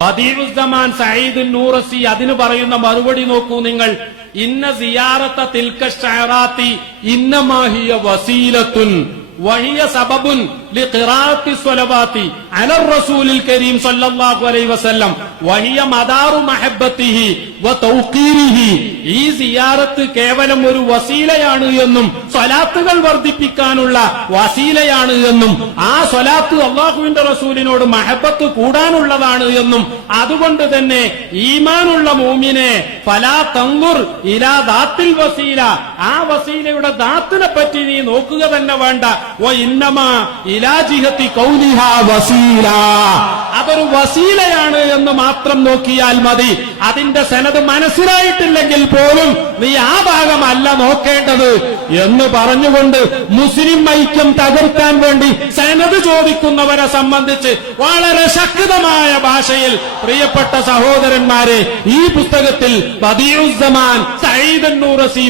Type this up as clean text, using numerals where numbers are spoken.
ബദീഉസ്സമാൻ സഈദ് നൂറസി അതിന് പറയുന്ന മറുപടി നോക്കൂ നിങ്ങൾ. ഇന്ന സിയാറത്ത തിൽക ശഅറാത്തി ഇന്നമാ ഹിയ വസീലത്തുൻ വഹിയ സബബുൻ ലിഖിറാഅത്തി സ്വലവാത്തി അലർ റസൂലിൽ കരീം സല്ലല്ലാഹു അലൈഹി വസല്ലം വഹിയ മദാറു മഹബ്ബത്തിഹി വതൗഖീരിഹി. ഈ സിയാറത്ത് കേവലം ഒരു വസീലയാണ് എന്നും സ്വലാത്തുകൾ വർദ്ധിപ്പിക്കാനുള്ള വസീലയാണ് എന്നും ആ സ്വലാത്ത് അല്ലാഹുവിന്റെ റസൂലിനോട് മഹബ്ബത്ത് കൂടാനുള്ളതാണ് എന്നും അതുകൊണ്ട് തന്നെ ഈമാനുള്ള മുഅ്മിനെ ഫലാ തൻദുർ ഇലാ ദാത്തിൽ വസീല, ആ വസീലയുടെ ദാത്തിനെ പറ്റി നീ നോക്കുക തന്നെ വേണ്ട. വഇന്നമാ ഇലാ ജിഹത്തി ഖൗലിഹാ വസീല, അതൊരു വസീലയാണ് എന്ന് മാത്രം നോക്കിയാൽ മതി. അതിന്റെ സനദ് മനസ്സിലായിട്ടില്ലെങ്കിൽ പോലും നീ ആ ഭാഗമല്ല നോക്കേണ്ടത് എന്ന് പറഞ്ഞുകൊണ്ട് മുസ്ലിം ഐക്യം തകർക്കാൻ വേണ്ടി സനദ് ചോദിക്കുന്നവരെ സംബന്ധിച്ച് വളരെ ശക്തമായ ഭാഷയിൽ പ്രിയപ്പെട്ട സഹോദരന്മാരെ ഈ പുസ്തകത്തിൽ ബദീഉസ്സമാൻ സഈദ് നൂറസി